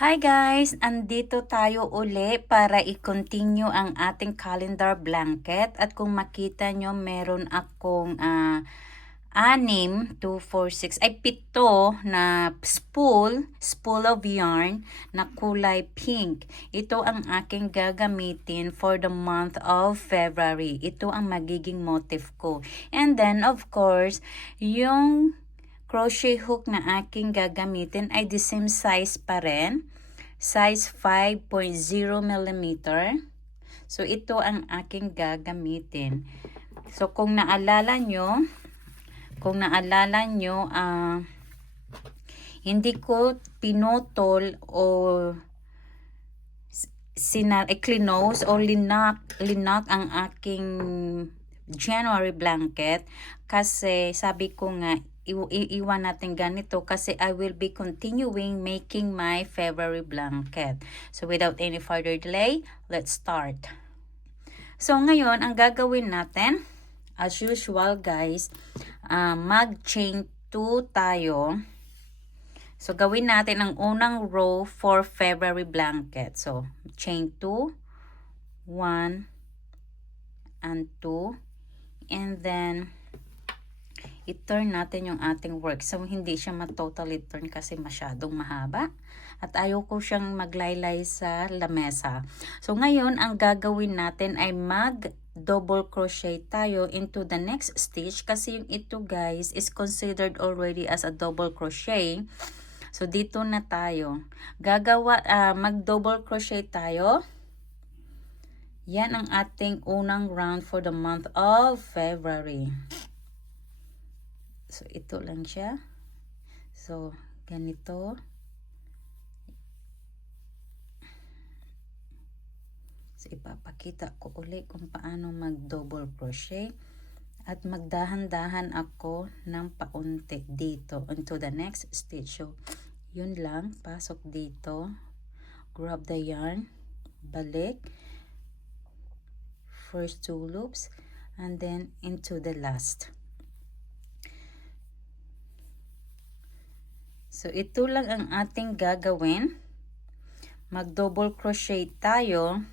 Hi guys! Andito tayo uli para i-continue ang ating calendar blanket. At kung makita nyo, meron akong 6, 2, 4, 6, ay 7 na spool of yarn na kulay pink. Ito ang aking gagamitin for the month of February. Ito ang magiging motif ko. And then, of course, yung crochet hook na aking gagamitin ay the same size pa rin. Size 5.0 mm. So, ito ang aking gagamitin. So, kung naalala nyo, hindi ko pinutol o clinose o linak ang aking January blanket kasi sabi ko nga iwan natin ganito kasi I will be continuing making my February blanket. So without any further delay, let's start. So ngayon, ang gagawin natin, as usual guys, mag-chain 2 tayo. So gawin natin ang unang row for February blanket. So chain 2, 1 and 2, and then i-turn natin yung ating work. So, hindi siya ma-totally turn kasi masyadong mahaba. At ayaw ko siyang maglaylay sa lamesa. So, ngayon, ang gagawin natin ay mag-double crochet tayo into the next stitch. Kasi yung ito, guys, is considered already as a double crochet. So, dito na tayo. Mag-double crochet tayo. Yan ang ating unang round for the month of February. So, ito lang siya. So, ganito. So, ipapakita ko ulit kung paano mag-double crochet. At magdahan-dahan ako ng paunti dito into the next stitch. So, yun lang. Pasok dito. Grab the yarn. Balik. First 2 loops. And then, into the last. So, ito lang ang ating gagawin. Mag-double crochet tayo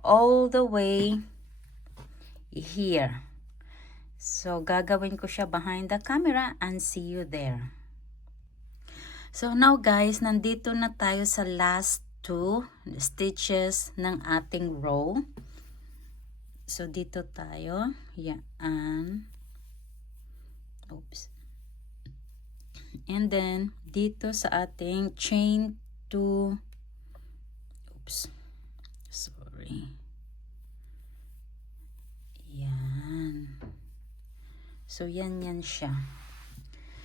all the way here. So, gagawin ko siya behind the camera and see you there. So, now guys, nandito na tayo sa last 2 stitches ng ating row. So, dito tayo. Yan. Oops. And then, dito sa ating chain 2, oops, sorry. Yan. So, yan siya.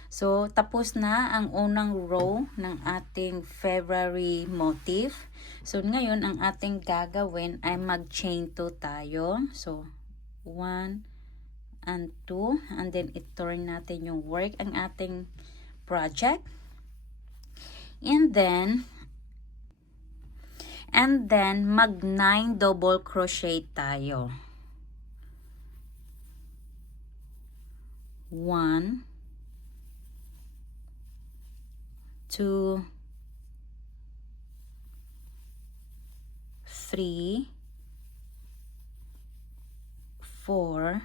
So, tapos na ang unang row ng ating February motif. So, ngayon, ang ating gagawin ay mag-chain 2 tayo. So, 1 and 2. And then, i-turn natin yung work ang ating project. And then mag 9 double crochet tayo. 1, 2, 3, 4,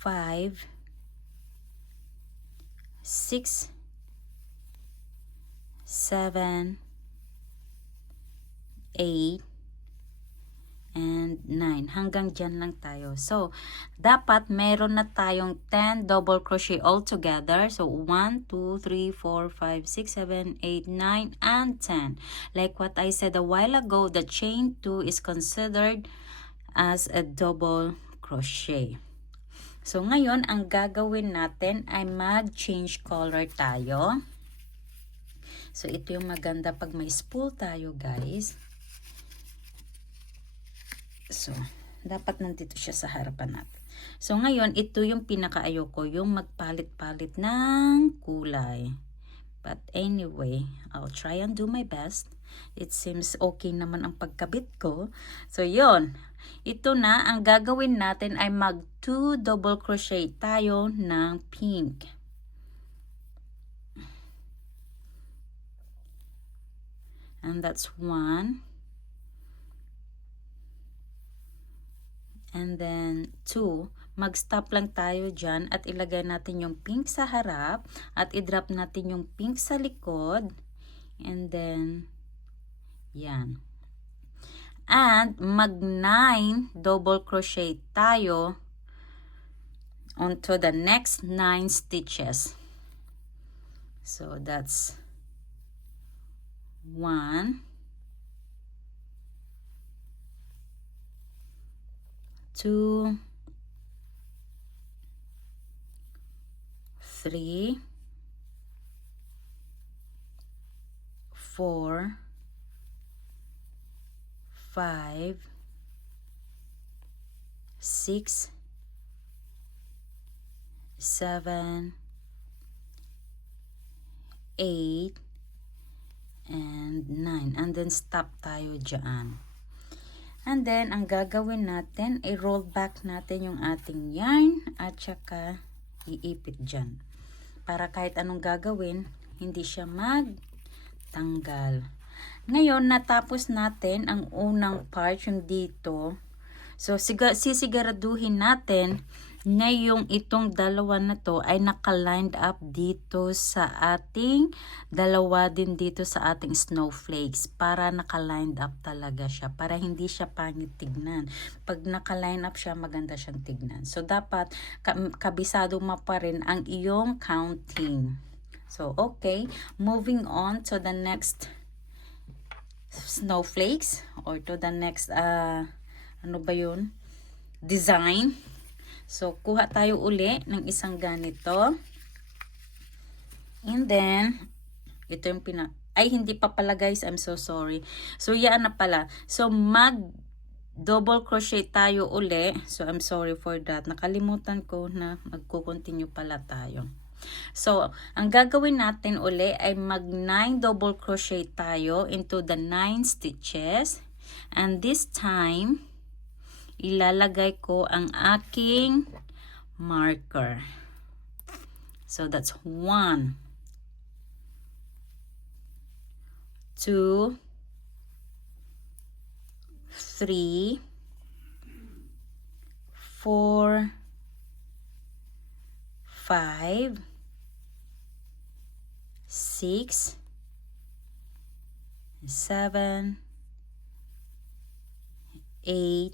5, 6, 7, 8, and 9. Hanggang dyan lang tayo. So, dapat meron na tayong 10 double crochet all together. So, 1, 2, 3, 4, 5, 6, 7, 8, 9, and 10. Like what I said a while ago, the chain 2 is considered as a double crochet. So, ngayon, ang gagawin natin ay mag-change color tayo. So, ito yung maganda pag may spool tayo, guys. So, dapat nandito siya sa harapan natin. So, ngayon, ito yung pinakaayoko, yung magpalit-palit ng kulay. But anyway, I'll try and do my best. It seems okay naman ang pagkabit ko. So, yon. Ito na, ang gagawin natin ay mag 2 double crochet tayo ng pink. and that's 1. And then 2. Mag-stop lang tayo dyan at ilagay natin yung pink sa harap at i-drop natin yung pink sa likod. And then, yan. And mag-9 double crochet tayo onto the next 9 stitches. So that's 1, 2, 3, 4, 5, 6, 7, 8, and 9. And then stop tayo dyan. And then, ang gagawin natin, i-roll back natin yung ating yarn at saka iipit dyan. Para kahit anong gagawin, hindi siya magtanggal. Ngayon, natapos natin ang unang part, yung dito. So, sisiguraduhin natin na yung itong dalawa na to ay naka-lined up dito sa ating dalawa din dito sa ating snowflakes. Para naka-lined up talaga siya. Para hindi siya pangit tignan. Pag naka-line up siya, maganda siyang tignan. So, dapat kabisado mo pa rin ang iyong counting. So, okay. Moving on to the next snowflakes or to the next, ano ba yun? Design. So, kuha tayo uli ng isang ganito. And then, ito yung ay, hindi pa pala guys. I'm so sorry. So, yan na pala. So, double crochet tayo uli. So, I'm sorry for that. Nakalimutan ko na magko-continue pala tayo. So, ang gagawin natin uli ay mag 9 double crochet tayo into the 9 stitches. And this time, ilalagay ko ang aking marker. So, that's 1, 2, 3, 4, 5, 6, 7, 8,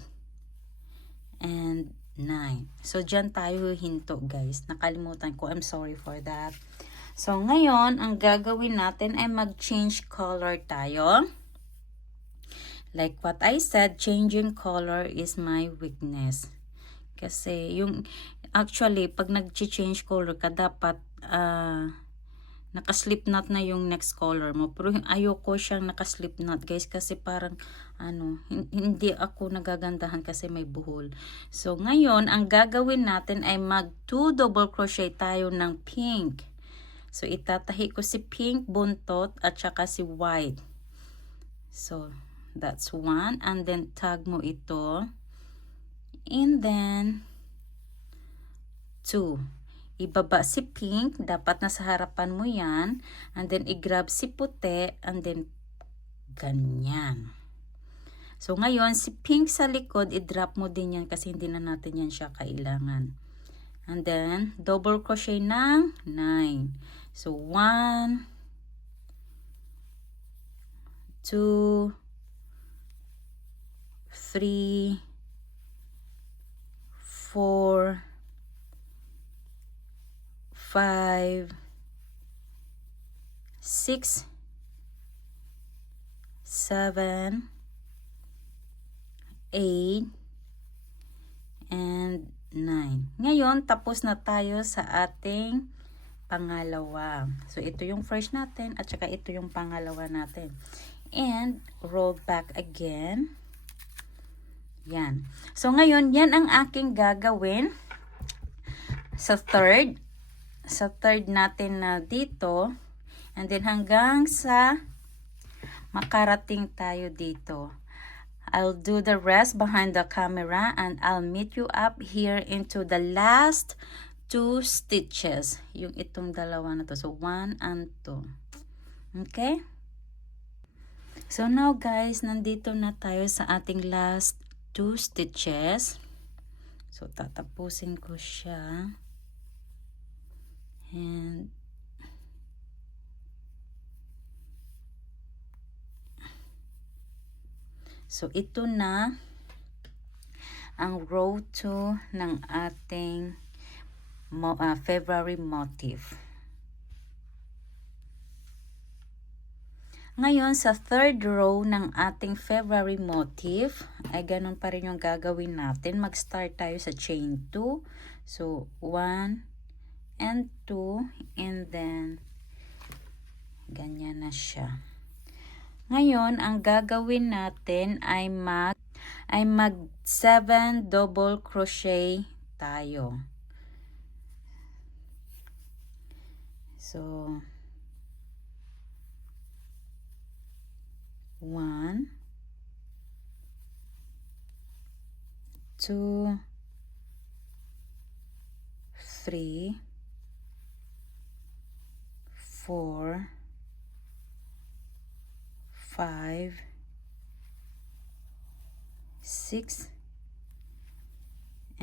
and 9. So, dyan tayo hinto guys. Nakalimutan ko. I'm sorry for that. So, ngayon, ang gagawin natin ay mag-change color tayo. Like what I said, changing color is my weakness. Kasi, actually, pag nag-change color ka, dapat, naka-slip knot na yung next color mo. Pero ayoko siyang naka-slip knot guys kasi parang hindi ako nagagandahan kasi may buhol. So ngayon, ang gagawin natin ay mag 2 double crochet tayo ng pink. So itatahi ko si pink buntot at saka si white. So that's 1 and then tag mo ito. And then 2. Ibaba si pink, dapat nasa harapan mo yan, and then i-grab si puti, and then ganyan. So ngayon, si pink sa likod, i-drop mo din yan kasi hindi na natin yan siya kailangan. And then, double crochet ng 9. So 1, 2, 3, 4, 5, 6, 7, 8, and 9. Ngayon, tapos na tayo sa ating pangalawa. So, ito yung first natin at saka ito yung pangalawa natin. And, roll back again. Yan. So, ngayon, yan ang aking gagawin sa third. Sa third natin na dito. And then, hanggang sa makarating tayo dito. I'll do the rest behind the camera and I'll meet you up here into the last 2 stitches. Yung itong dalawa na to. So, 1 and 2. Okay? So now guys, nandito na tayo sa ating last 2 stitches. So tatapusin ko siya. And so ito na ang row 2 ng ating February motif. Ngayon, sa third row ng ating February motif, ay ganun pa rin yung gagawin natin. Mag-start tayo sa chain 2. So, 1 and 2, and then, ganyan na siya. Ngayon, ang gagawin natin ay mag 7 double crochet tayo. So, 1, 2, 3, 4, 5, 6,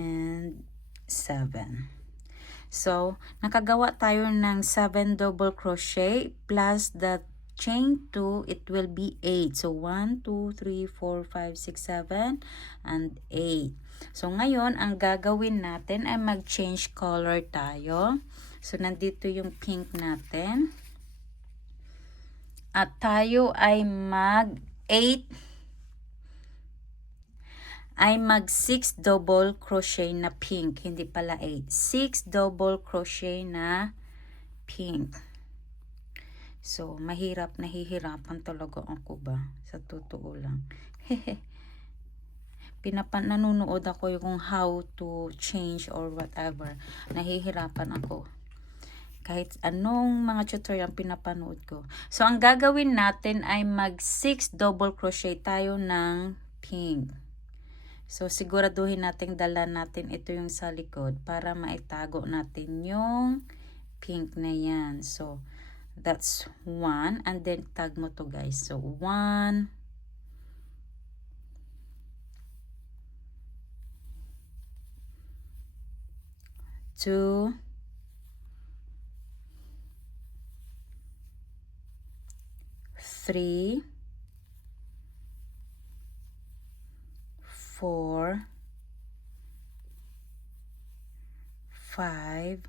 and 7. So, nakagawa tayo ng 7 double crochet plus the chain 2, it will be 8. So, 1, 2, 3, 4, 5, 6, 7, and 8. So, ngayon, ang gagawin natin ay mag-change color tayo. So, nandito yung pink natin. At tayo ay mag-6 double crochet na pink. Hindi pala 8. 6 double crochet na pink. So, nahihirapan talaga ako ba? Sa totoo lang. Nanonood ako yung how to change or whatever. Nahihirapan ako. Kahit anong mga tutorial pinapanood ko. So, ang gagawin natin ay mag-6 double crochet tayo ng pink. So, siguraduhin natin dala natin ito yung sa likod para maitago natin yung pink na yan. So, that's 1. And then, tag mo to guys. So, 1, 2, 3, 4, 5,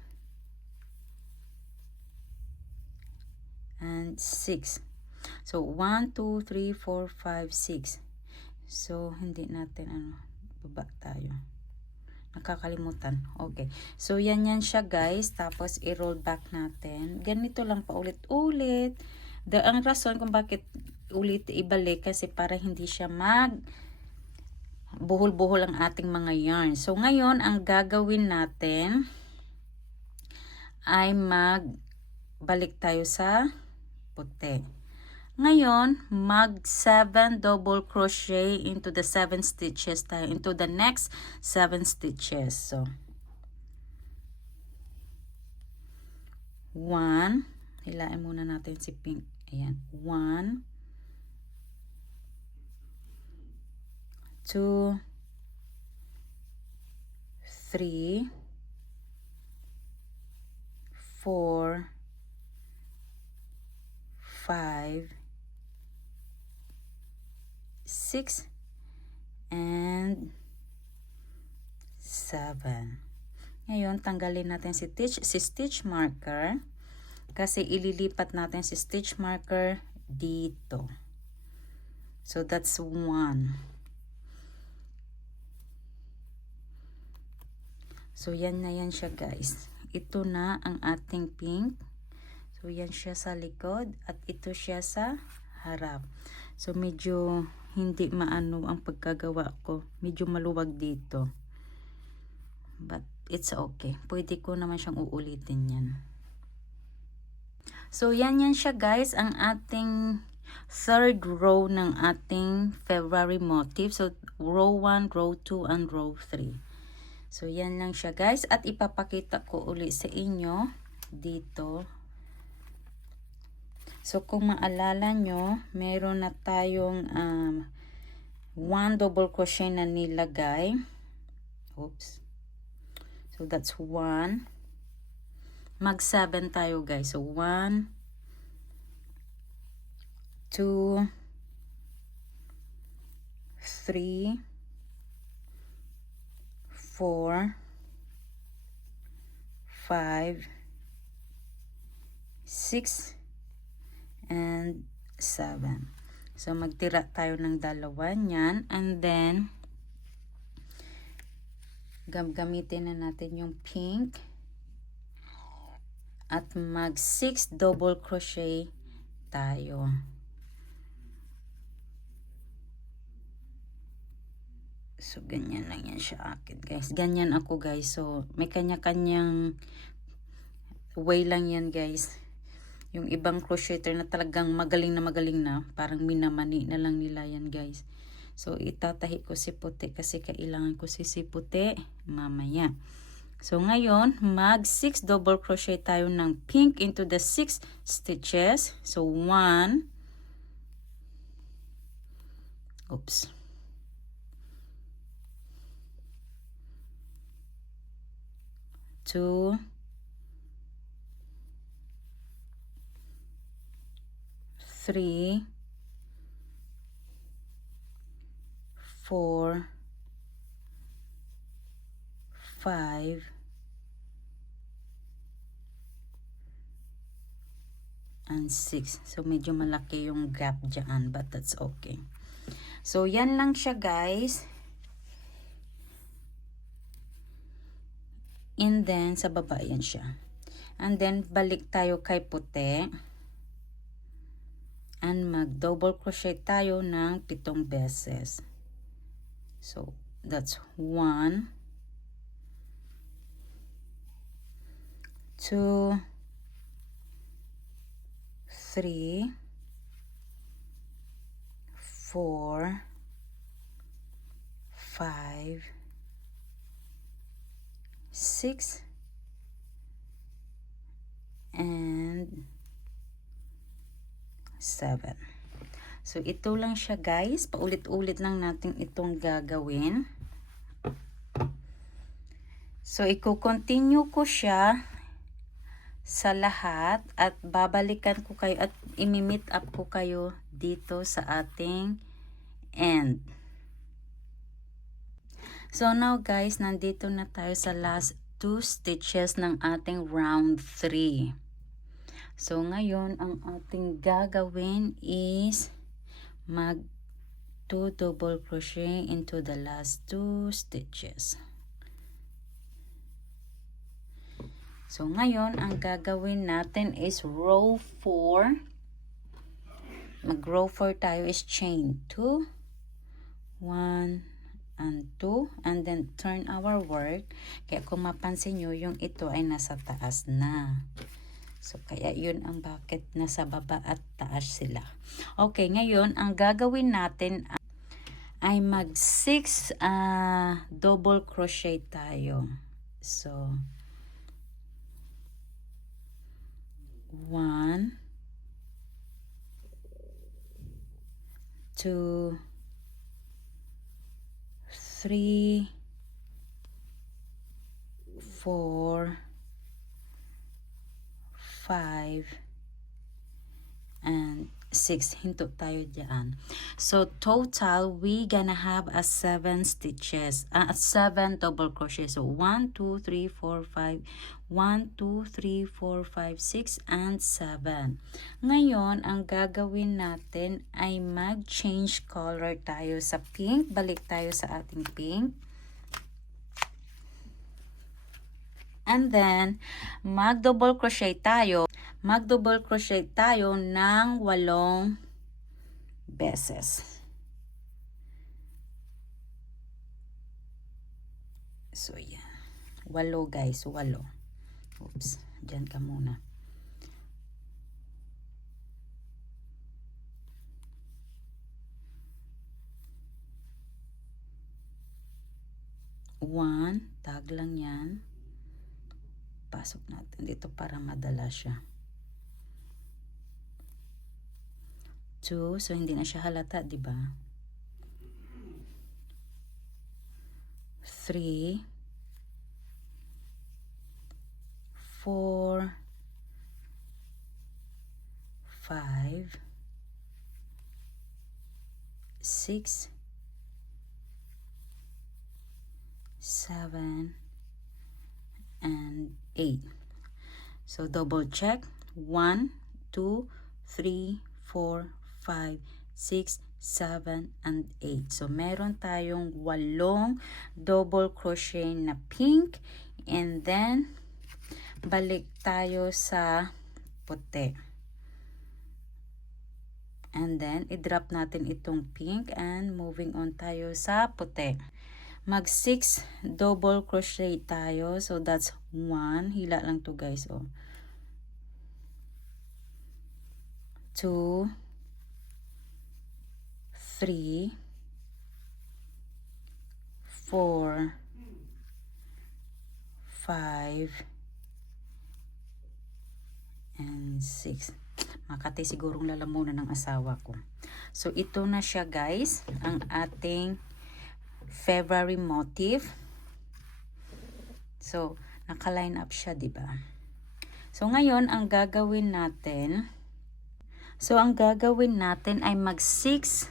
and 6. So, 1, 2, 3, 4, 5, 6. So, hindi natin, baba tayo. Nakakalimutan. Okay. So, yan siya guys. Tapos, i-roll back natin. Ganito lang paulit-ulit. Ang rason kung bakit ulit ibalik kasi para hindi siya buhol-buhol ang ating mga yarn. So, ngayon, ang gagawin natin ay magbalik tayo sa puti. Ngayon, mag 7 double crochet into the 7 stitches tayo, into the next 7 stitches. So, 1, hilain muna natin si pink. Ayan, 1, 2, 3, 4, 5, 6, and 7. Ngayon, tanggalin natin si stitch marker kasi ililipat natin si stitch marker dito. So, that's 1. So, yan na yan siya guys. Ito na ang ating pink. So, yan siya sa likod at ito siya sa harap. So, medyo hindi maano ang pagkagawa ko. Medyo maluwag dito. But, it's okay. Pwede ko naman siyang uulitin yan. So, yan siya guys. Ang ating third row ng ating February motif. So, row 1, row 2, and row 3. So, yan lang siya guys. At ipapakita ko uli sa inyo dito. So, kung maalala nyo, meron na tayong 1 double crochet na nilagay. Oops. So, that's 1. Mag 7 tayo, guys. So, 1, 2, 3, 4, 5, 6, and 7. So, magtira tayo ng dalawa niyan. And then, gamitin na natin yung pink. At mag 6 double crochet tayo. So, ganyan lang yan siya akin, guys. Ganyan ako, guys. So, may kanya-kanyang way lang yan, guys. Yung ibang crocheter na talagang magaling na, parang minamani na lang nila yan, guys. So, itatahi ko si puti kasi kailangan ko si puti mamaya. So, ngayon, mag 6 double crochet tayo ng pink into the 6 stitches. So, 1. Oops. 2. 3, 4, 5, and 6. So, medyo malaki yung gap dyan, but that's okay. So, yan lang siya, guys. And then, sa baba, yan siya. And then, balik tayo kay puti. And mag double crochet tayo ng 7 beses. So, that's 1, 2, 3, 4, 5, 6, and 7. So, ito lang siya, guys. Paulit-ulit lang natin itong gagawin. So, i-continue ko siya sa lahat at babalikan ko kayo at imi-meet up ko kayo dito sa ating end. So, now, guys, nandito na tayo sa last 2 stitches ng ating round 3. So, ngayon, ang ating gagawin is mag 2 double crochet into the last 2 stitches. So, ngayon, ang gagawin natin is row 4. Mag row 4 tayo is chain 2, 1, and 2, and then turn our work. Kaya kung mapansin nyo, yung ito ay nasa taas na. So, kaya yun ang bakit nasa baba at taas sila. Okay, ngayon, ang gagawin natin ay mag 6 double crochet tayo. So, 1, 2, 3, 4, 5, and 6. Hinto tayo dyan. So, total, we gonna have a 7 stitches. 7 double crochet. So, 1, 2, 3, 4, 5. 1, 2, 3, 4, 5, 6, and 7. Ngayon, ang gagawin natin ay mag-change color tayo sa pink. Balik tayo sa ating pink. And then, mag-double crochet tayo. Mag-double crochet tayo ng 8 beses. So, yan. 8, guys. 8. Oops. Diyan ka muna. One. Tag lang yan. Pasok natin dito para madala siya. 2, so hindi na siya halata, di ba? 3, 4, 5, 6, 7, and 8. So double check. 1, 2, 3, 4, 5, 6, 7, and 8. So meron tayong 8 double crochet na pink, and then balik tayo sa puti. And then i-drop natin itong pink and moving on tayo sa puti. Mag 6 double crochet tayo. So that's 1. Hila lang to guys. Oh. 2, 3, 4, 5, and 6. Makati sigurong lalamunan ng asawa ko. So ito na siya guys, ang ating February motif. So naka-line up siya, di ba? So ngayon ang gagawin natin, ay mag 6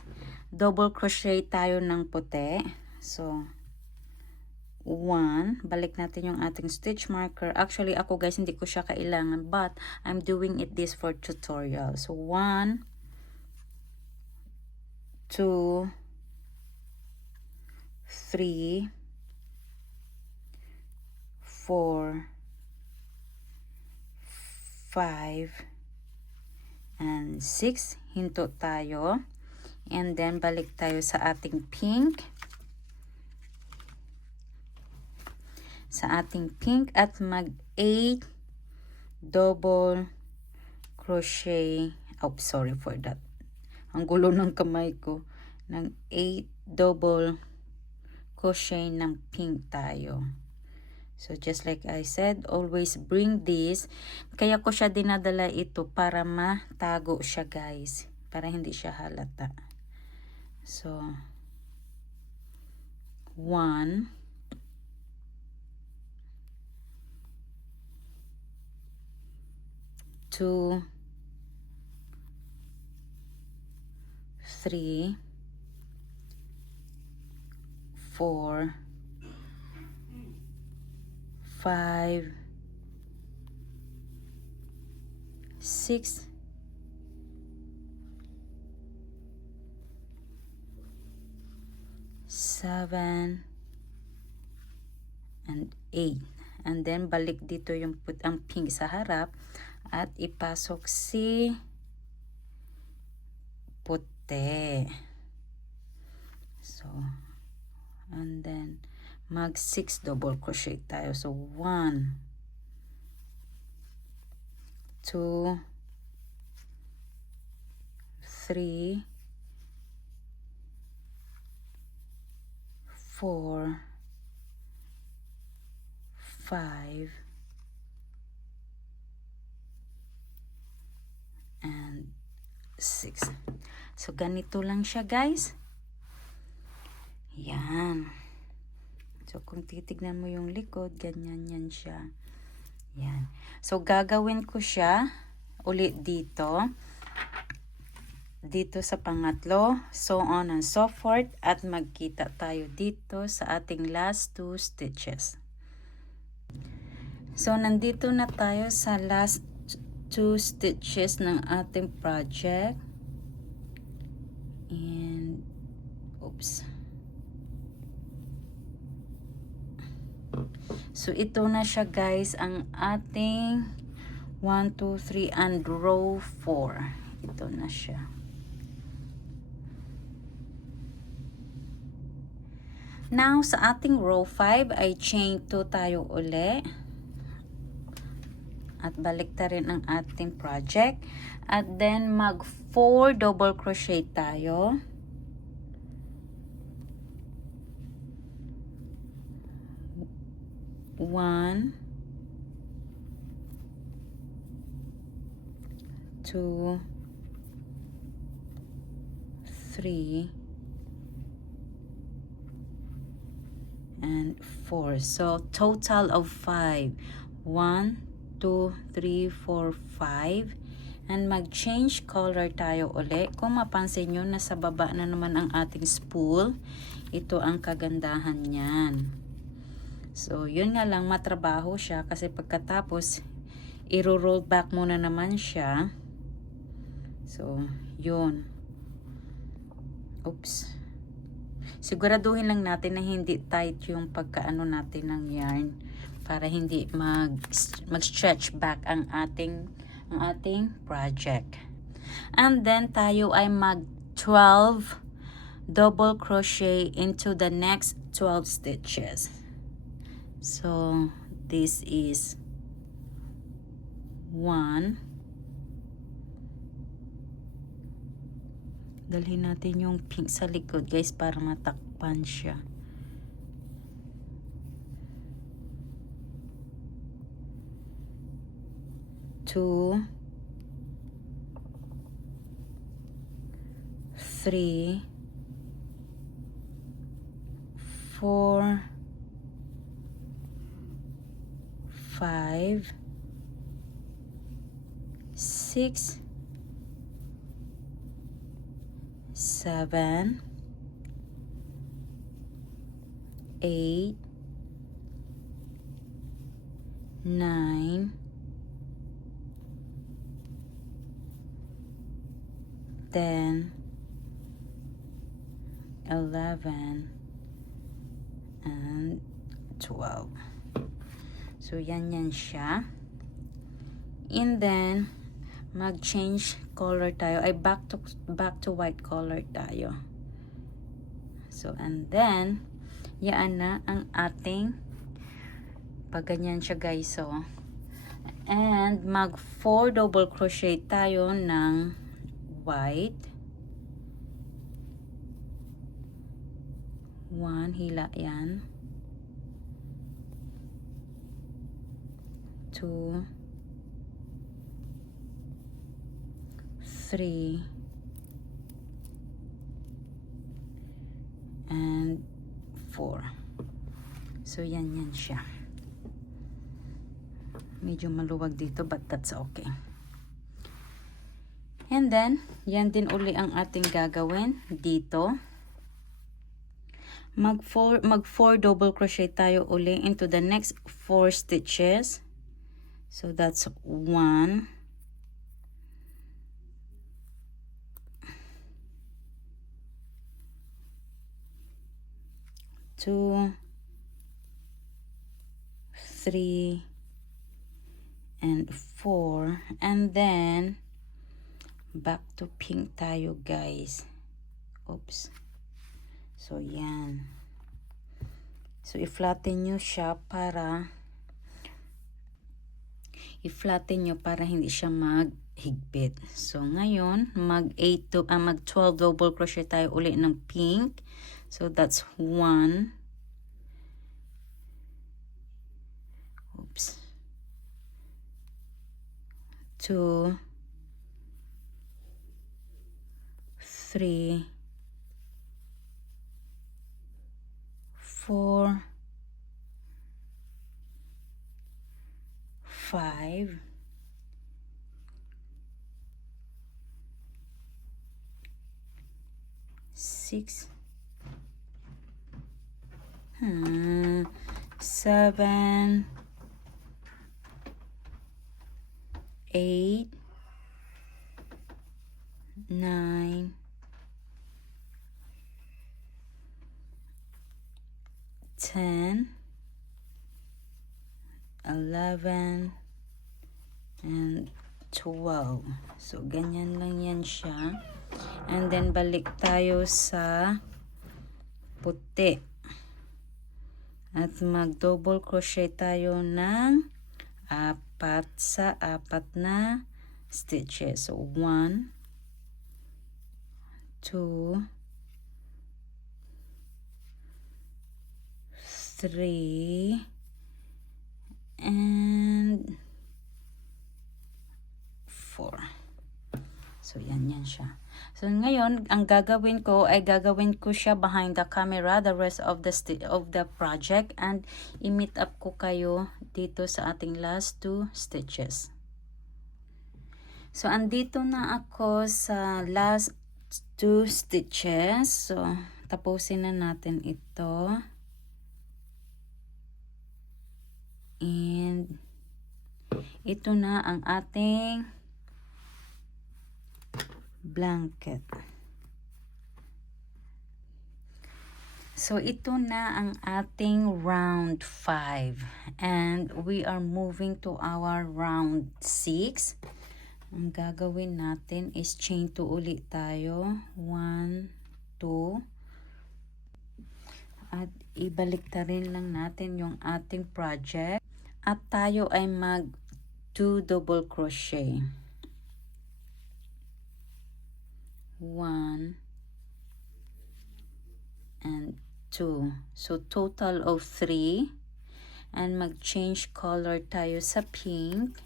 double crochet tayo ng puti. So 1, balik natin yung ating stitch marker. Actually ako guys hindi ko siya kailangan, but I'm doing it this for tutorial. So 1, 2, 3, 4, 5, and 6. Hinto tayo. And then, balik tayo sa ating pink. At mag 8 double crochet. Oh, sorry for that. Ang gulo ng kamay ko. Ng 8 double crochet ng pink tayo. So, just like I said, always bring this. Kaya ko siya dinadala ito para matago siya, guys. Para hindi siya halata. So, 1, 2, 3, 4, 5, 6, 7, and 8. And then balik dito yung ang pink sa harap at ipasok si puti. So, and then mag 6 double crochet tayo. So 1, 2, 3, 4, 5, and 6. So ganito lang siya guys. Yan. So, kung titignan mo yung likod, ganyan yan siya. Yan. So, gagawin ko siya ulit dito. Dito sa pangatlo. So on and so forth. At magkita tayo dito sa ating last 2 stitches. So, nandito na tayo sa last 2 stitches ng ating project. And, oops. So, ito na siya guys, ang ating 1, 2, 3, and row 4. Ito na siya. Now, sa ating row 5, ay chain 2 tayo uli. At balik ta rin ang ating project. At then, mag 4 double crochet tayo. 1, 2, 3 and 4. So total of 5. 1, 2, 3, 4, 5. And mag-change color tayo uli. Kung mapansin nyo, nasa baba na naman ang ating spool. Ito ang kagandahan niyan. So, yun nga lang, matrabaho siya kasi pagkatapos, i-roll back muna naman siya. So, yun. Oops. Siguraduhin lang natin na hindi tight yung pagkaano natin ng yarn para hindi mag-stretch back ang ating project. And then tayo ay mag 12 double crochet into the next 12 stitches. So this is 1. Dalhin natin yung pink sa likod, guys, para matakpan siya. 2, 3, 4, 5, 6, 7, 8, 9, 10, 11, and 12. So, yan siya. And then, mag-change color tayo. Ay, back to white color tayo. So, and then, yan na ang ating pagganyan siya, guys. So, and mag 4 double crochet tayo ng white. 1, hila yan. 2, 3, and 4. So, yan siya. Medyo maluwag dito, but that's okay. And then, yan din uli ang ating gagawin dito. Mag 4 double crochet tayo uli into the next 4 stitches. So that's 1, 2, 3, and 4. And then back to pink tayo, guys. Oops. So yan. So i-flatten nyo siya para hindi siya maghigpit. So ngayon, mag 12 double crochet tayo uli ng pink. So that's 1. Oops. 2, 3, 4, 5, 6, 7, 8, 9, 10, 11, and 12. So, ganyan lang yan siya. And then, balik tayo sa puti. At mag-double crochet tayo ng 4 sa 4 na stitches. So, 1, 2, 3, and 4. So, yan siya. So, ngayon, ang gagawin ko ay gagawin ko siya behind the camera, the rest of the project, and i-meet up ko kayo dito sa ating last 2 stitches. So, andito na ako sa last 2 stitches. So, tapusin na natin ito. And, ito na ang ating blanket. So, ito na ang ating round 5. And we are moving to our round 6. Ang gagawin natin is chain 2 ulit tayo. 1, 2. At ibalik ta rin lang natin yung ating project. At tayo ay mag 2 double crochet. 1 and 2. So, total of 3. And mag-change color tayo sa pink.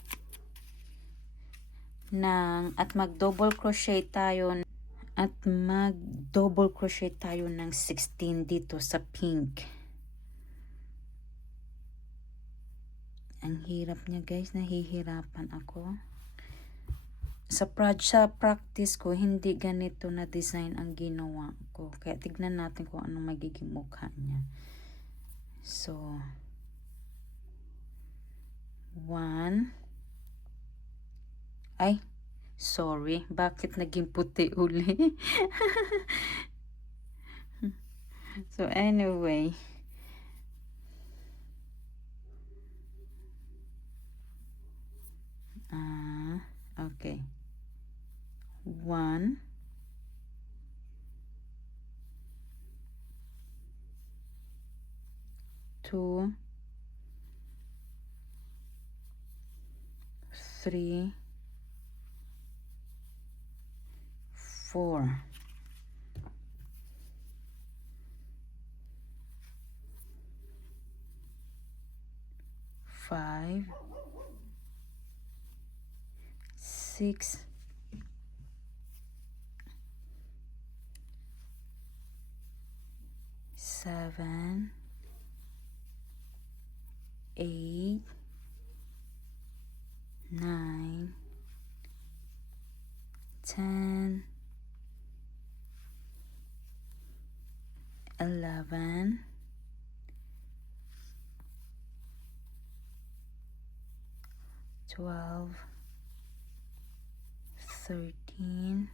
At mag-double crochet tayo. At mag-double crochet tayo ng 16 dito sa pink. Ang hirap niya guys. Nahihirapan ako. Sa practice ko, hindi ganito na design ang ginawa ko. Kaya tignan natin kung anong magiging mukha niya. So, 1. Ay, sorry. Bakit naging puti uli? So, anyway. Okay. 1, 2, 3, 4. 5, 6, 7, 8, 9, 10, 11, 12, 13,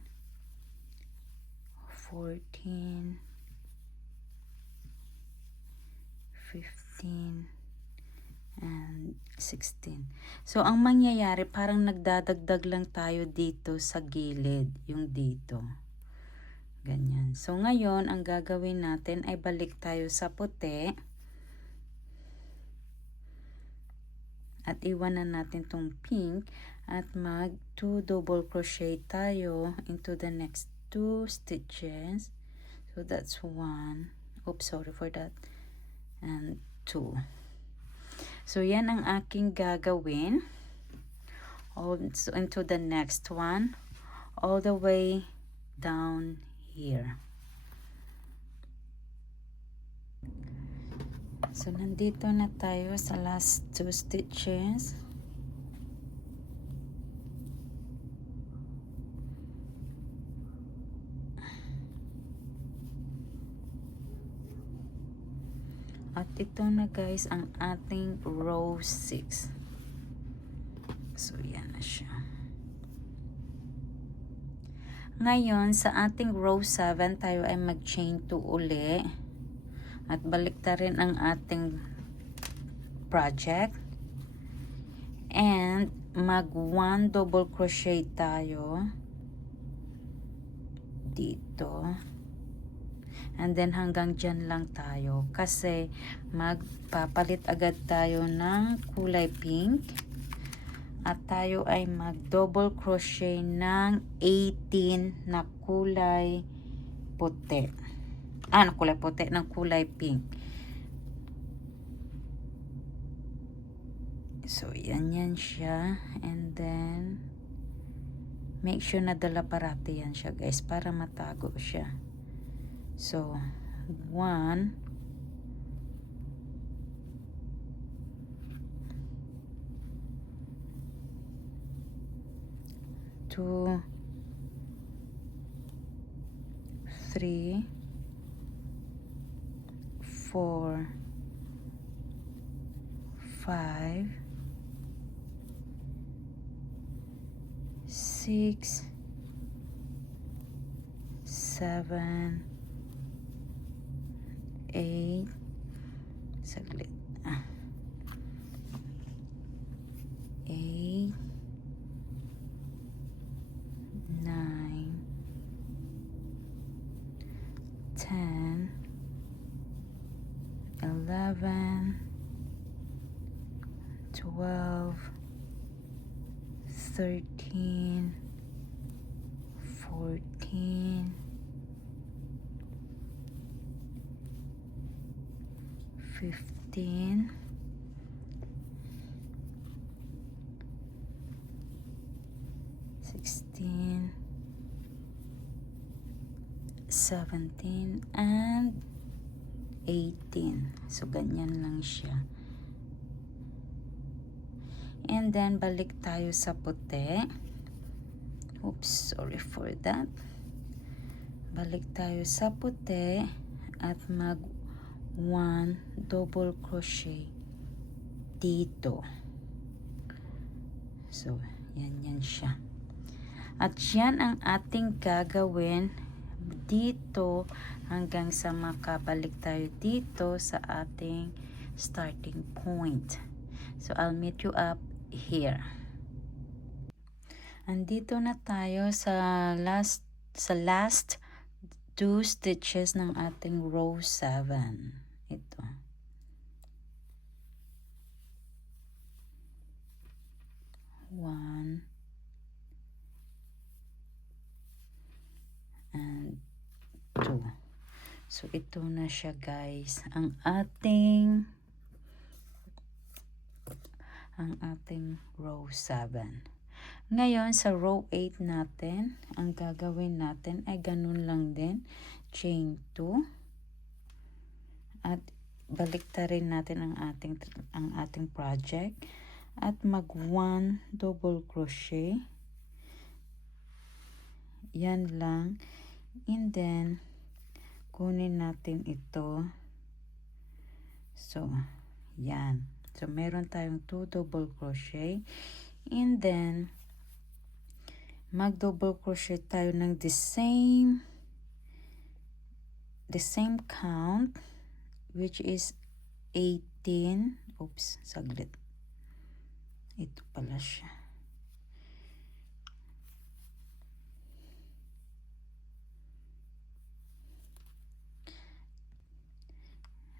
14, 15, and 16. So, ang mangyayari, parang nagdadagdag lang tayo dito sa gilid, yung dito. Ganyan. So, ngayon, ang gagawin natin ay balik tayo sa puti. At iwanan natin tong pink. At mag 2 double crochet tayo into the next 2 stitches. So, that's 1. Oops, sorry for that. And 2. So, yan ang aking gagawin. Also, into the next one. All the way down here. So, nandito na tayo sa last 2 stitches. At ito na guys ang ating row 6. So, yan na siya. Ngayon, sa ating row 7, tayo ay mag-chain 2 uli. At balik ta rin ang ating project. And mag 1 double crochet tayo dito. And then hanggang dyan lang tayo. Kasi magpapalit agad tayo ng kulay pink. At tayo ay mag double crochet ng 18 na kulay puti. Na kulay puti, ng kulay pink. So, yan siya. And then, make sure na dala parati yan siya guys para matago siya. So 1, 2, 3, 4, 5, 6, 7, 8, saglit, 8, 9, 10, 11, 12, 13, 14, 15, 16, 17, and 18. So, ganyan lang siya. And then, balik tayo sa puti. Oops, sorry for that. Balik tayo sa puti at mag 1 double crochet dito. So, yan siya. At yan ang ating gagawin dito hanggang sa makabalik tayo dito sa ating starting point. So, I'll meet you up here. Andito na tayo sa last 2 stitches ng ating row 7. Ito. One and 2. So, ito na siya guys. Ang ating row 7. Ngayon, sa row 8 natin, ang gagawin natin ay ganun lang din. Chain 2. At baliktarin natin ang ating project. At mag 1 double crochet. Yan lang. And then, kunin natin ito. So, yan. So, meron tayong 2 double crochet. And then, mag double crochet tayo ng the same count, which is 18. Oops, saglit. Ito pala siya.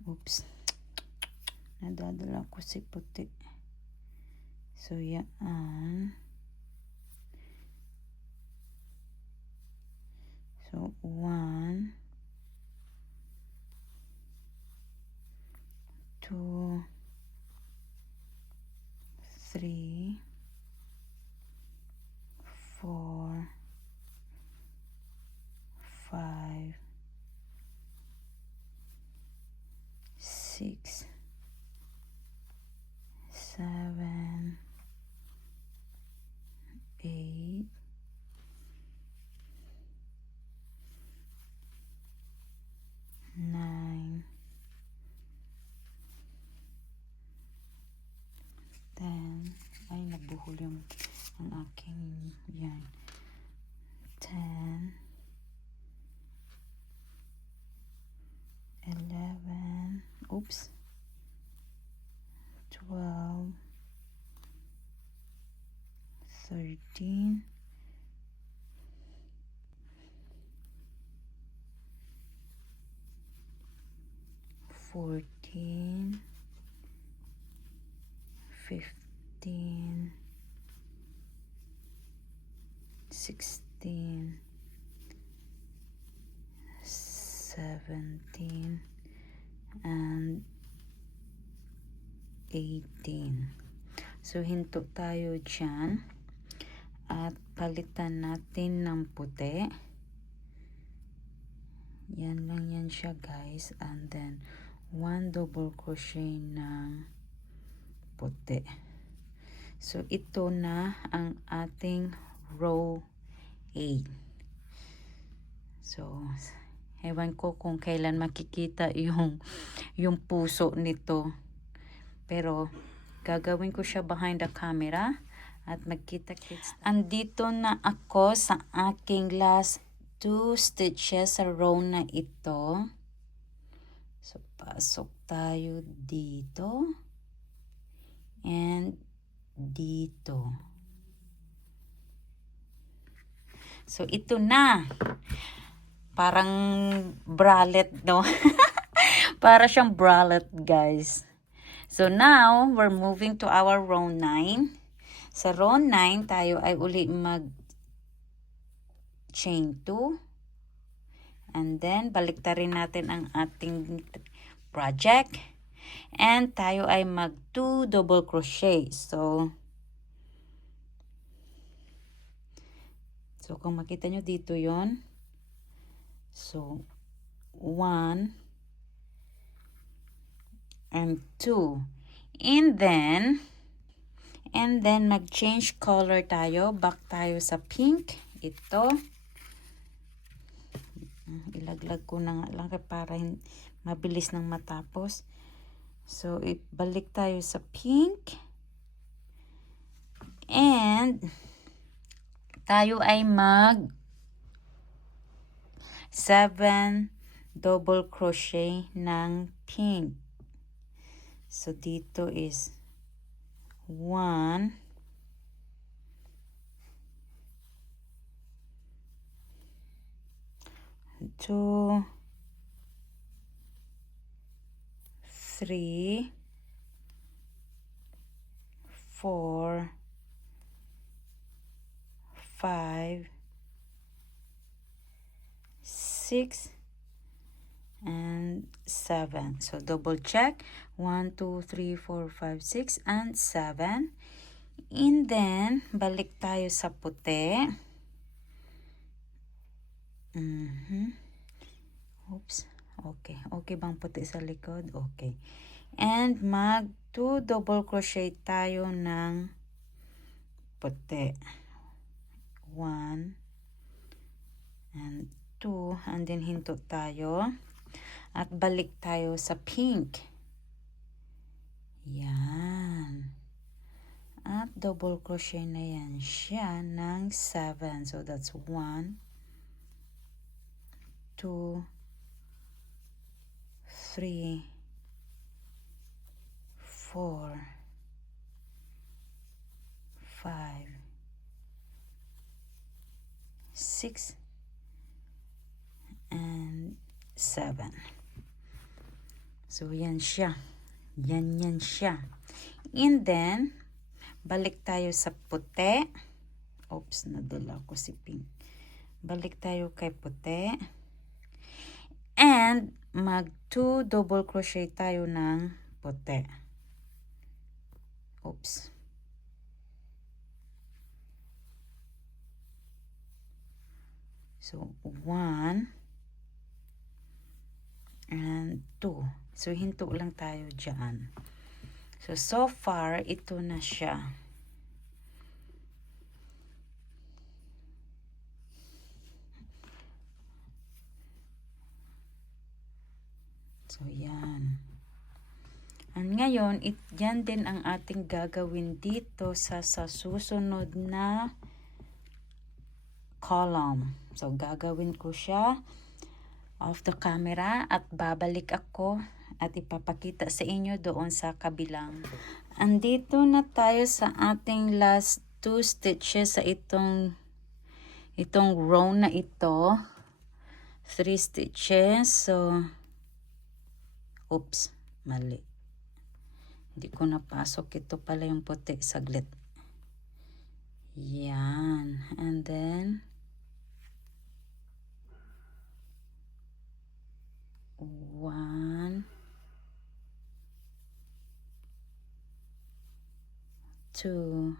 Oops. Nadadala ko si puti. So, yan. So, 1, 2, 3, 4, 5, 6, 7, 8, 9, 10. Ay, nabuhol ang aking yan. 10, 11, oops, 12, 13, 14, 15, 16, 17, and 18. So, hinto tayo dyan. At palitan natin ng puti. Yan lang yan siya guys. And then 1 double crochet ng puti. So ito na ang ating row 8. So ewan ko kung kailan makikita yung puso nito. Pero gagawin ko siya behind the camera at magkita-kits. Andito na ako sa aking last 2 stitches sa row na ito. So pasok tayo dito and dito. So ito na. Parang bralette, no? Para siyang bralette, guys. So now, we're moving to our row 9. Sa row 9, tayo ay uli mag chain 2. And then, baliktarin natin ang ating project. And tayo ay mag 2 double crochet. So kung makita nyo dito yon. So, 1 and 2. And then mag-change color tayo. Back tayo sa pink. Ito. Ilaglag ko na nga lang para mabilis nang matapos. So, balik tayo sa pink. And tayo ay mag 7 double crochet ng pink. So, dito is 1, 2, 3, 4, 5, 6, and 7. So double check 1, 2, 3, 4, 5, 6 and 7. And then balik tayo sa puti. Oops. Okay bang puti sa likod? Okay. And mag 2 double crochet tayo ng puti. 1 and 2, and then hinto tayo at balik tayo sa pink. Yan. At double crochet na yan siya ng 7. So that's 1, 2, 3, 4, 5, 6, and 7. So, yan siya. Yan siya. And then, balik tayo sa puti. Oops, nadala ko si pink. Balik tayo kay puti. And, mag 2 double crochet tayo ng puti. Oops. So, 1 and 2. So, hinto lang tayo dyan. So far, ito na siya. So, yan. And ngayon, yan din ang ating gagawin dito sa susunod na column. So, gagawin ko siya off the camera at babalik ako at ipapakita sa inyo doon sa kabilang. Andito na tayo sa ating last 2 stitches sa itong row na ito. 3 stitches. So, oops, mali. Hindi ko napasok. Ito pala yung puti. Saglit. Yan. And then, 1, 2,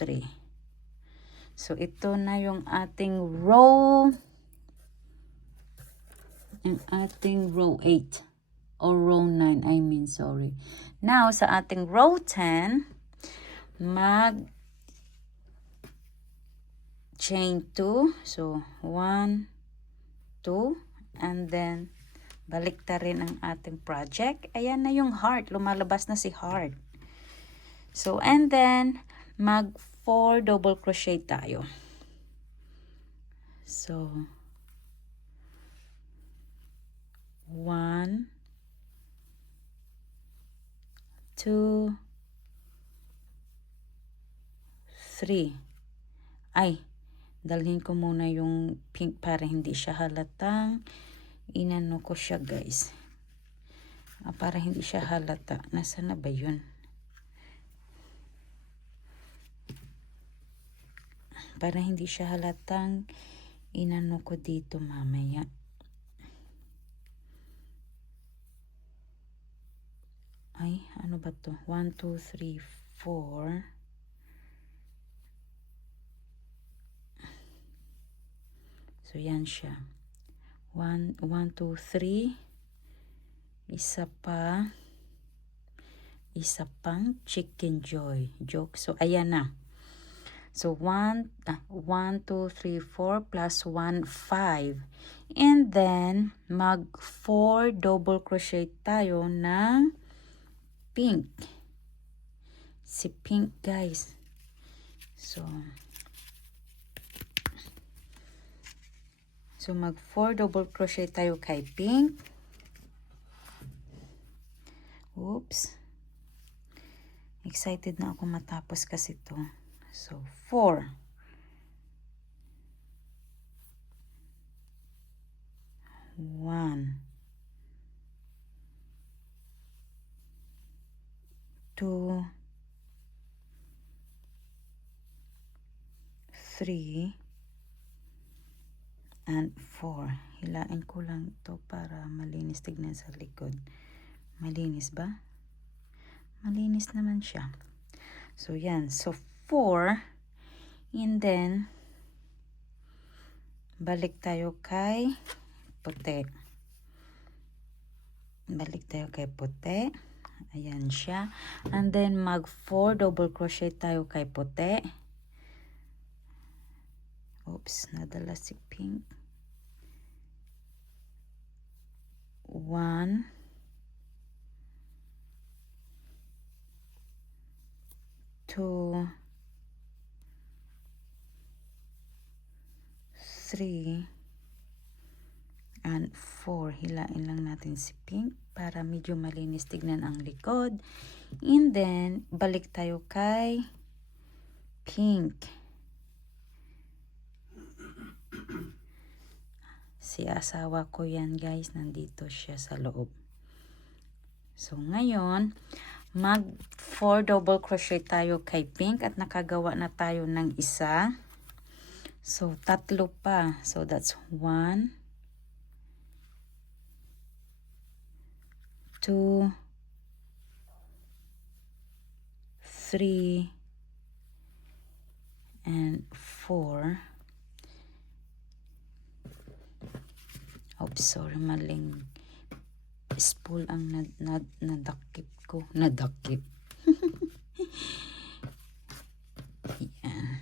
3. So, ito na yung ating row 8 or row 9, I mean, sorry. Now, sa ating row 10, mag chain 2. So, 1, 2, and then balik ta rin ang ating project. Ayan na yung heart. Lumalabas na si heart. So, and then, mag 4 double crochet tayo. So, 1, 2, 3. Ay, dalhin ko muna yung pink para hindi siya halatang. Inano ko siya, guys. Para hindi siya halata. Nasaan na ba yun? Para hindi siya halatang inano ko dito mamaya. Ay, ano ba to? 1, 2, 3, 4. So, yan siya. 1, 2, 3. Isa pang chicken joke. So, ayan na. So, 1, 2, 3, 4 plus 1, 5. And then, mag 4 double crochet tayo ng pink. Si pink, guys. So, mag 4 double crochet tayo kay pink. Oops. Excited na ako matapos kasi to. So, 4. 1, 2, 3, and 4. Hilain ko lang to para malinis tignan sa likod. Malinis ba? Malinis naman siya. So, yan. So, 4. And then, balik tayo kay puti. Ayan siya. And then, mag 4 double crochet tayo kay puti. Oops, nadala si pink. 1, 2, 3, and 4. Hilain lang natin si pink para medyo malinis tignan ang likod. And then, balik tayo kay pink. Si asawa ko yan, guys. Nandito siya sa loob. So, ngayon, mag 4 double crochet tayo kay pink at nakagawa na tayo ng isa. So, 3 pa. So, that's 1, 2, 3, and 4. Oops, sorry, maling spool ang nadakip ko. Nadakip. Yan.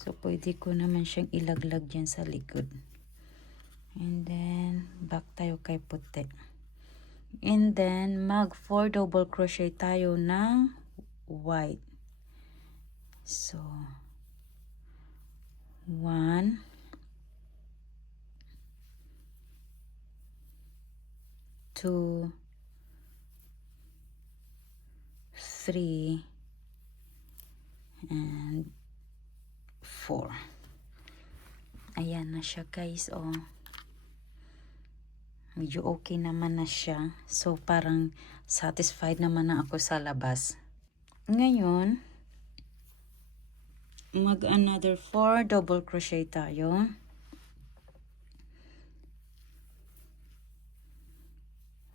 So, pwede ko naman siyang ilaglag dyan sa likod. And then, back tayo kay puti. And then, mag 4 double crochet tayo ng white. So, 1, 2, 3, and 4. Ayan na siya, guys. Oh. Medyo okay naman na siya. So, parang satisfied naman na ako sa labas. Ngayon, mag another 4 double crochet tayo.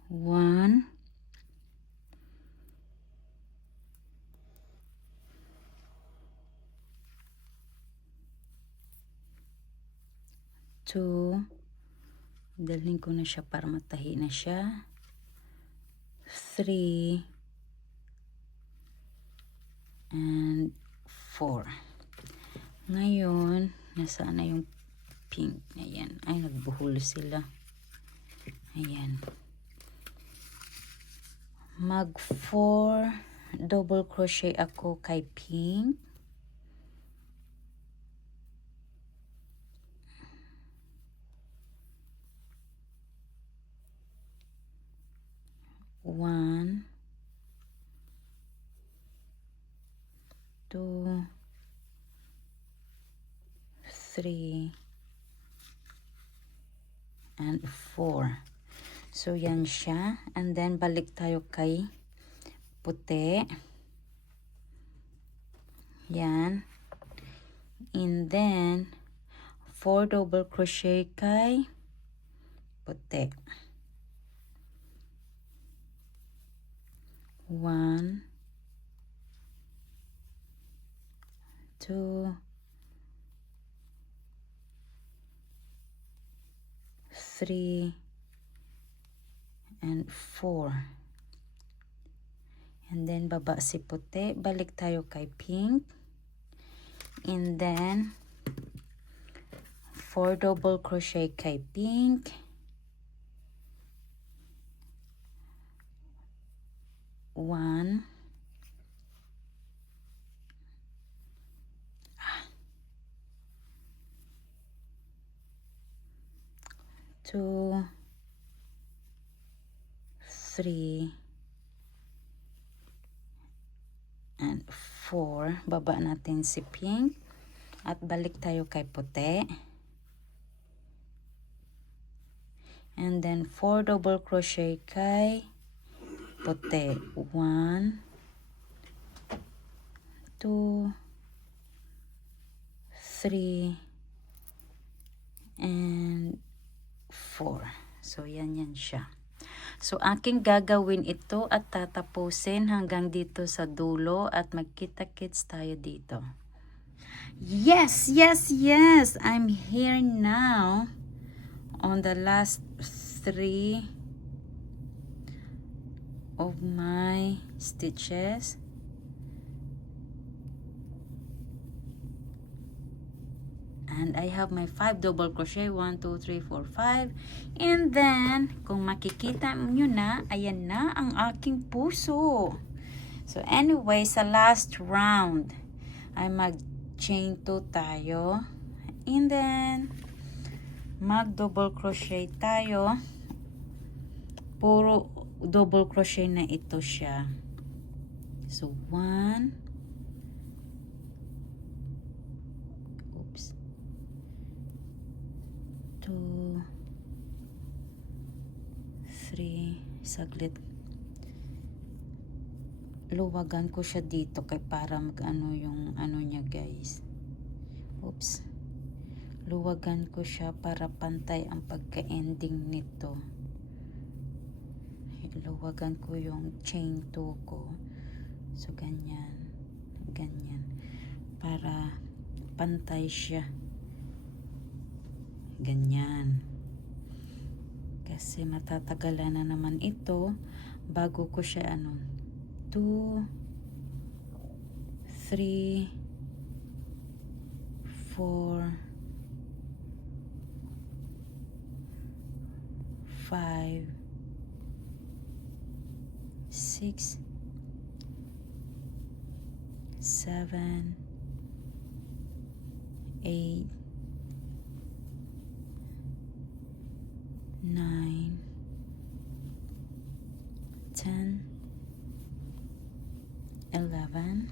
1, 2, dalhin ko na siya para matahi na siya, 3, and 4. Ngayon, nasaan na yung pink? Ayan. Ay, nagbuhol sila. Ayan. Mag 4 double crochet ako kay pink. One, 2, 3, and 4. So, yan siya. And then, balik tayo kay puti. Yan. And then, 4 double crochet kay puti. 1, 2, 3, and 4. And then, baba si puti. Balik tayo kay pink. And then, 4 double crochet kay pink. 1, 2, 3, and 4. Baba natin si pink. At balik tayo kay puti. And then 4 double crochet kay puti. 1, 2, 3, and 4. So, yan siya. So, aking gagawin ito at tatapusin hanggang dito sa dulo at magkita-kits tayo dito. Yes, yes, yes! I'm here now on the last 3 of my stitches. And I have my 5 double crochet, 1, 2, 3, 4, 5. And then, kung makikita nyo na, ayan na ang aking puso. So anyway, sa last round, ay mag-chain 2 tayo. And then, mag-double crochet tayo. Puro double crochet na ito siya. So, 1, 2, 3, saglit. Luwagan ko siya dito kay para mag-ano yung ano niya, guys. Oops. Luwagan ko siya para pantay ang pagka-ending nito. Luwagan ko yung chain 2 ko. So, ganyan. Ganyan. Para pantay siya. Ganyan. Kasi matatagalan na naman ito bago ko siya 2, 3, 4, 5, 6, 7, 8, 9, 10, 11,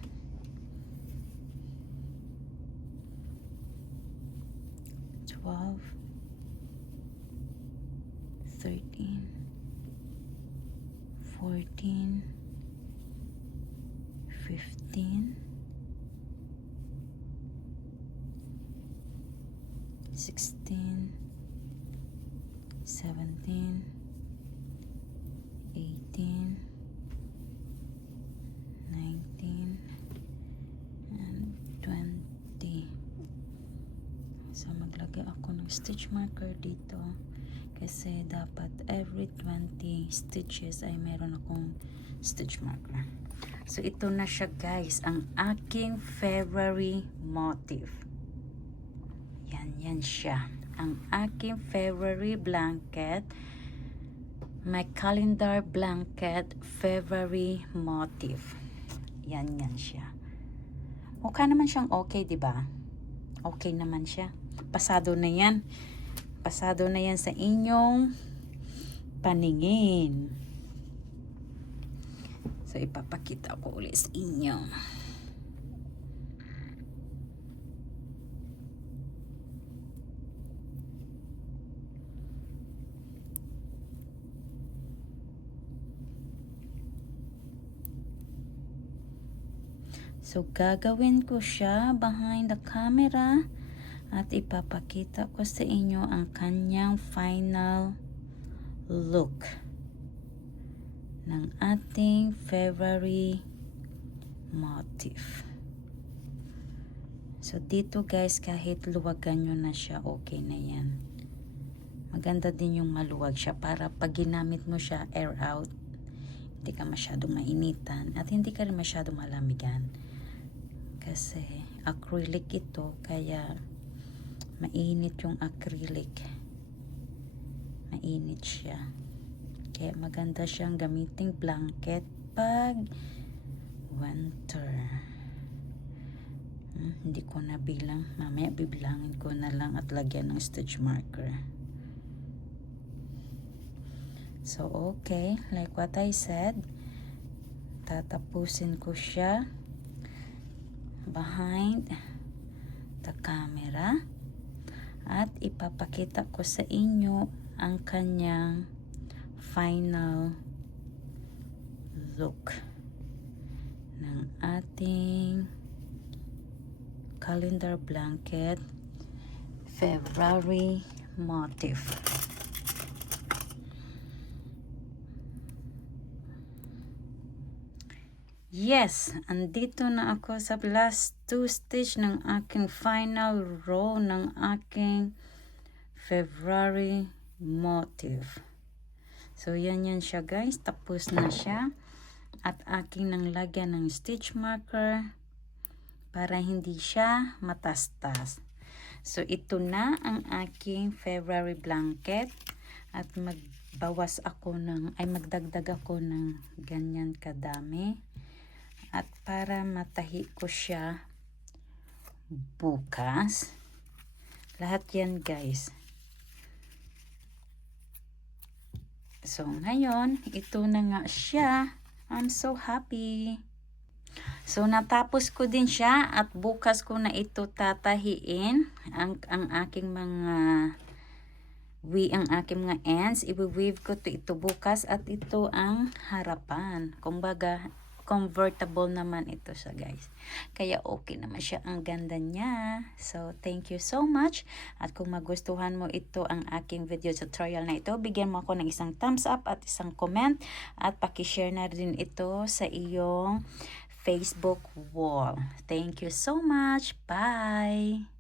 12, 13, 14, 15, 16, 17, 18, 19, and 20. So, So maglagay ako ng stitch marker dito kasi dapat every 20 stitches ay meron akong stitch marker. So ito na siya guys, ang aking February motif. Yan siya, ang aking February blanket, my calendar blanket February motif. Yan siya. Mukha naman siyang okay, di ba? Okay naman siya. Pasado na yan. Pasado na yan sa inyong paningin. So, ipapakita ko ulit sa inyo. So, gagawin ko siya behind the camera at ipapakita ko sa inyo ang kanyang final look ng ating February motif. So, dito guys, kahit luwagan nyo na siya, okay na yan. Maganda din yung maluwag siya para pag ginamit mo siya, air out. Hindi ka masyadong mainitan at hindi ka rin masyadong malamigan. Kasi acrylic ito, kaya mainit yung acrylic. Mainit siya. Kaya maganda siyang gamiting blanket pag winter. Hindi ko na bilang. Mamaya bibilangin ko na lang at lagyan ng stitch marker. So, okay. Like what I said, tatapusin ko siya behind the camera at ipapakita ko sa inyo ang kanyang final look ng ating calendar blanket February motif. Yes, andito na ako sa last 2 stitch ng aking final row ng aking February motif. So, yan siya guys. Tapos na siya. At aking nang lagyan ng stitch marker para hindi siya matastas. So, ito na ang aking February blanket. At magbawas ako magdagdag ako ng ganyan kadami. At para matahi ko siya bukas. Lahat yan guys. So, ngayon, ito na nga siya. I'm so happy. So, natapos ko din siya at bukas ko na ito tatahiin. Ang aking mga ends. I-weave ko ito bukas at ito ang harapan. Kumbaga, convertible naman ito siya guys. Kaya okay naman siya. Ang ganda niya. So, thank you so much. At kung magustuhan mo ito ang aking video tutorial na ito, bigyan mo ako ng isang thumbs up at isang comment. At pakishare na rin ito sa iyong Facebook wall. Thank you so much. Bye!